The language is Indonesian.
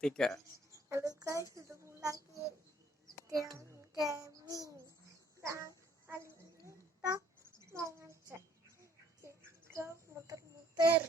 Tiga. Halo guys, ketemu lagi dengan gaming. Nah, kali ini kita mau ngajak Cika muter-muter.